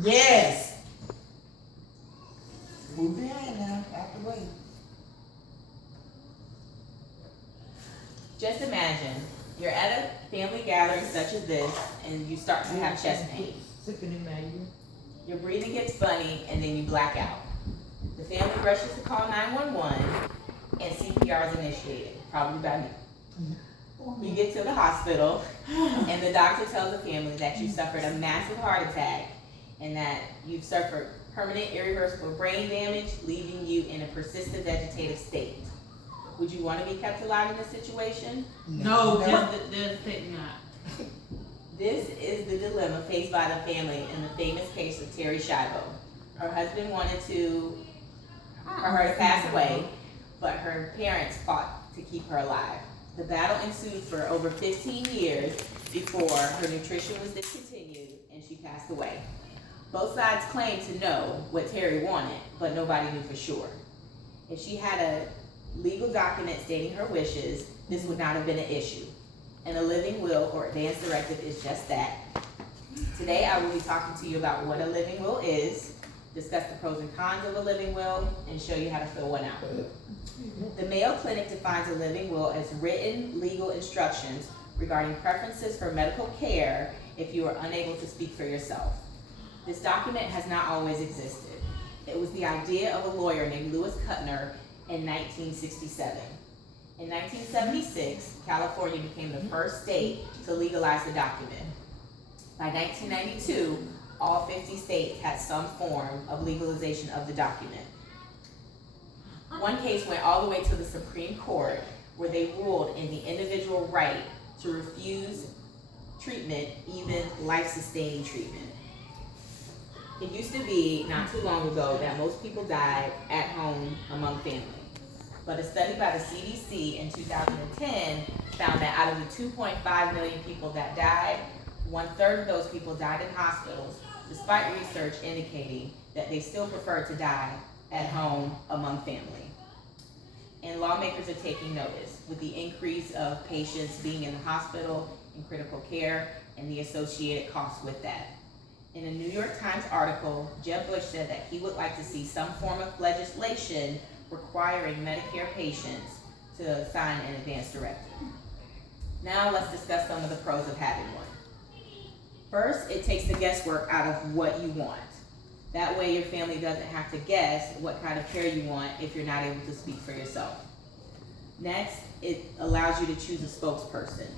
Yes. Move behind now, out the way. Just imagine, you're at a family gathering such as this, and you start to have chest pain. Your breathing gets funny, and then you black out. The family rushes to call 911, and CPR is initiated, probably by me. You get to the hospital, and the doctor tells the family that you suffered a massive heart attack, and that you've suffered permanent irreversible brain damage, leaving you in a persistent vegetative state. Would you want to be kept alive in this situation? No, just not. This is the dilemma faced by the family in the famous case of Terry Schiavo. Her husband wanted for her to pass away, but her parents fought to keep her alive. The battle ensued for over 15 years before her nutrition was discontinued and she passed away. Both sides claimed to know what Terry wanted, but nobody knew for sure. If she had a legal document stating her wishes, this would not have been an issue. And a living will or advance directive is just that. Today I will be talking to you about what a living will is, discuss the pros and cons of a living will, and show you how to fill one out. The Mayo Clinic defines a living will as written legal instructions regarding preferences for medical care if you are unable to speak for yourself. This document has not always existed. It was the idea of a lawyer named Louis Kuttner in 1967. In 1976, California became the first state to legalize the document. By 1992, all 50 states had some form of legalization of the document. One case went all the way to the Supreme Court, where they ruled in the individual right to refuse treatment, even life-sustaining treatment. It used to be, not too long ago, that most people died at home among family. But a study by the CDC in 2010 found that out of the 2.5 million people that died, 1/3 of those people died in hospitals, despite research indicating that they still prefer to die at home among family. And lawmakers are taking notice with the increase of patients being in the hospital, in critical care, and the associated costs with that. In a New York Times article, Jeb Bush said that he would like to see some form of legislation requiring Medicare patients to sign an advance directive. Now let's discuss some of the pros of having one. First, it takes the guesswork out of what you want. That way your family doesn't have to guess what kind of care you want if you're not able to speak for yourself. Next, it allows you to choose a spokesperson.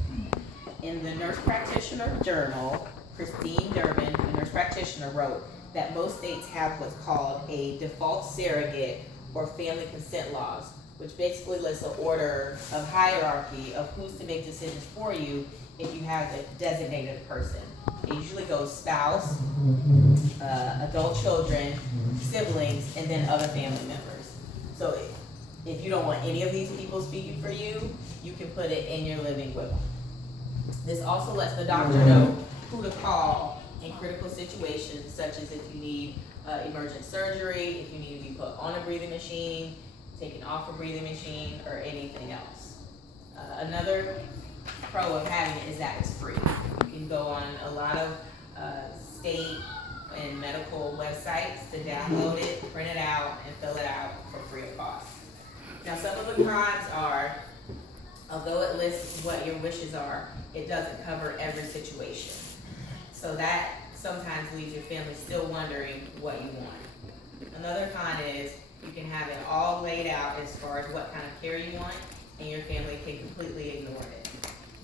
In the Nurse Practitioner Journal, Christine Durbin, a nurse practitioner, wrote that most states have what's called a default surrogate or family consent laws, which basically lists an order of hierarchy of who's to make decisions for you if you have a designated person. It usually goes spouse, adult children, siblings, and then other family members. So if you don't want any of these people speaking for you, you can put it in your living will. This also lets the doctor know who to call in critical situations, such as if you need emergent surgery, if you need to be put on a breathing machine, taken off a breathing machine, or anything else. Another pro of having it is that it's free. You can go on a lot of state and medical websites to download it, print it out, and fill it out for free of cost. Now, some of the cons are, although it lists what your wishes are, it doesn't cover every situation. So that sometimes leaves your family still wondering what you want. Another con is you can have it all laid out as far as what kind of care you want, and your family can completely ignore it.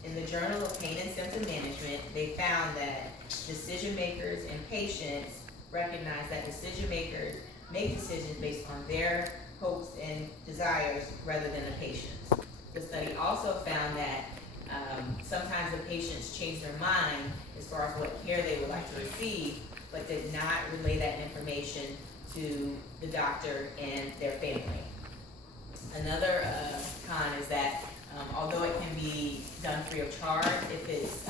In the Journal of Pain and Symptom Management, they found that decision makers and patients recognize that decision makers make decisions based on their hopes and desires rather than the patient's. The study also found that sometimes the patients change their mind as far as what care they would like to receive, but did not relay that information to the doctor and their family. Another con is that although it can be done free of charge, if it's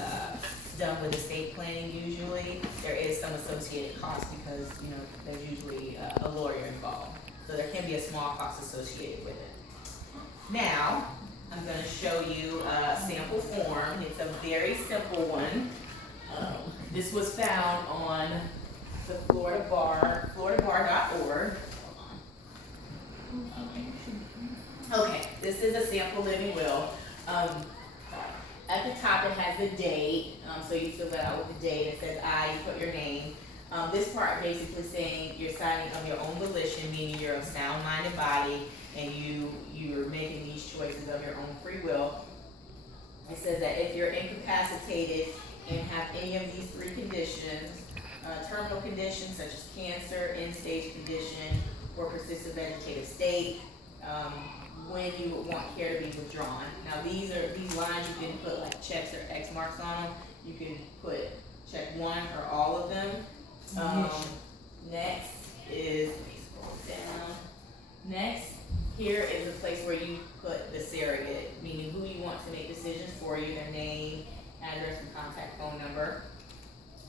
done with estate planning usually, there is some associated cost because there's usually a lawyer involved. So there can be a small cost associated with it. Now, I'm going to show you a sample form. It's a very simple one. This was found on the Florida Bar, floridabar.org. Okay, this is a sample living will. At the top it has the date, so you fill that out with the date. It says I, you put your name. This part basically saying you're signing of your own volition, meaning you're a sound-minded body and you're making these choices of your own free will. It says that if you're incapacitated and have any of these three conditions, terminal conditions such as cancer, end-stage condition, or persistent vegetative state, when you would want care to be withdrawn. Now these lines you can put like checks or X marks on them. You can put check one or all of them. Next is, let me scroll down. Next, here is a place where you put the surrogate, meaning who you want to make decisions for you, their name, address, and contact phone number.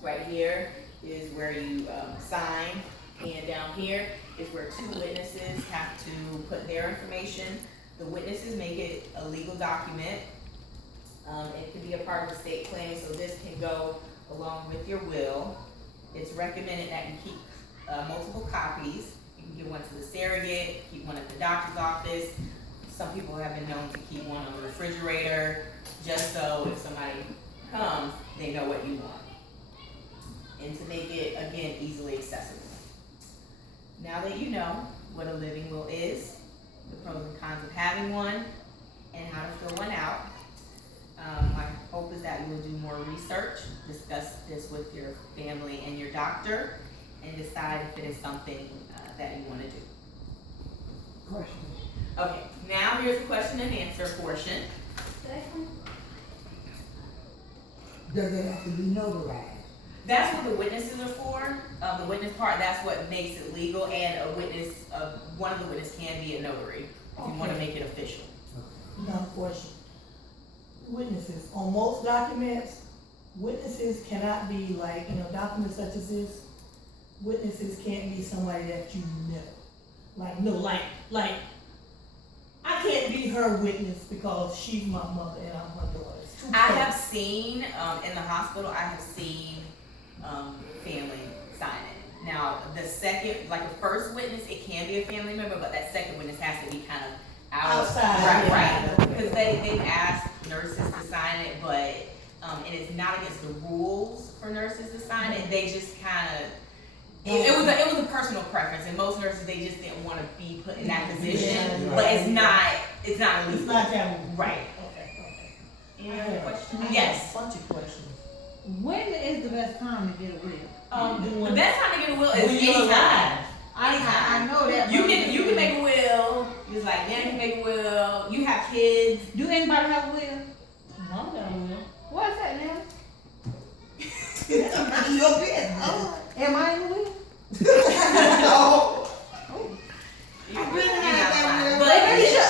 Right here is where you sign, and down here is where two witnesses have to put their information. The witnesses make it a legal document. It can be a part of estate planning, so this can go along with your will. It's recommended that you keep multiple copies. You can give one to the surrogate, keep one at the doctor's office. Some people have been known to keep one on the refrigerator, just so if somebody comes, they know what you want. And to make it, again, easily accessible. Now that you know what a living will is, the pros and cons of having one, and how to fill one out, my hope is that you will do more research, discuss this with your family and your doctor, and decide if it is something that you want to do. Question. Okay, now here's the question and answer portion. Does it have to be notarized? That's what the witnesses are for. The witness part, that's what makes it legal, and a witness, one of the witnesses can be a notary if you want to make it official. Another question. Witnesses, on most documents, witnesses cannot be like, documents such as this, witnesses can't be somebody that you know. Like, I can't be her witness because she's my mother and I'm her daughter. It's too I close. have seen, in the hospital, I have seen family sign it. Now, the second, like the first witness, it can be a family member, but that second witness has to be kind of Outside, right, yeah. because they've asked nurses to sign it, but, and it's not against the rules for nurses to sign it, they just kind of, it was a personal preference, and most nurses, they just didn't want to be put in that position, Yeah. but it's not illegal. It's not that one. Right. Okay. Any other questions? I have Yes. a bunch of questions. When is the best time to get a will? The best time to get a will is When you're anytime. alive. I know that. You but- can make a will. It's like Dan can make a will. You have kids. Do anybody have a will? Mom got a will. What's that now? Your business. Am I in the will? No. You're really not have that fine. will. But Maybe you should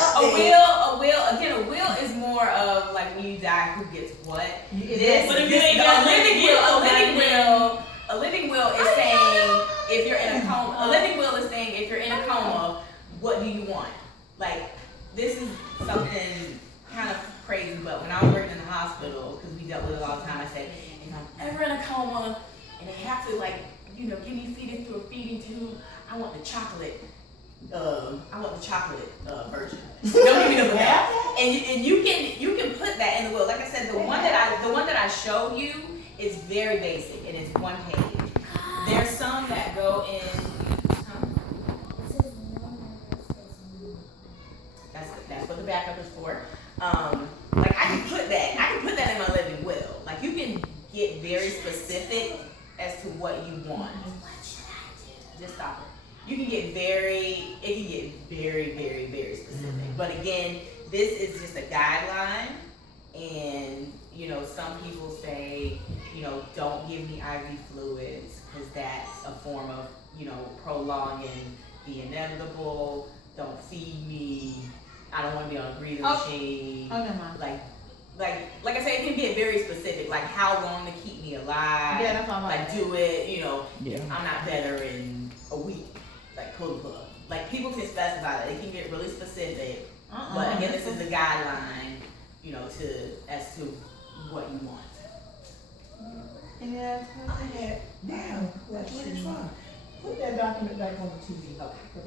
again, a will is more of like when you die, who gets what. But if you ain't got a living will, nothing, a living will is saying if you're in a coma. A living will is saying if you're in a coma, what do you want? Like, this is something kind of crazy, but when I was working in the hospital, because we dealt with it all the time, I said, if I'm ever in a coma and they have to give me feeding through a feeding tube, I want the chocolate. Version. Don't give me the vanilla. And you can put that in the will. Like I said, the one that I showed you is very basic and it's one page. There's some that go in. That's what the backup is for. Like I can put that in my living will. Like you can get very specific as to what you want. Just stop it. It can get very, very specific. But again, this is just a guideline, and some people say, don't give me IV fluids because that's a form of, prolonging the inevitable. Don't feed me. I don't want to be on a breathing machine. Oh, never mind. Like I said, it can get very specific, like how long to keep me alive. Yeah, that's all right. Like do it, I'm not better in a week. Like pull the plug. Like people can specify that. It can get really specific. But again, this is the guideline, as to what you want. Any other I had down question. It's fine. Put that document back on the TV. Okay.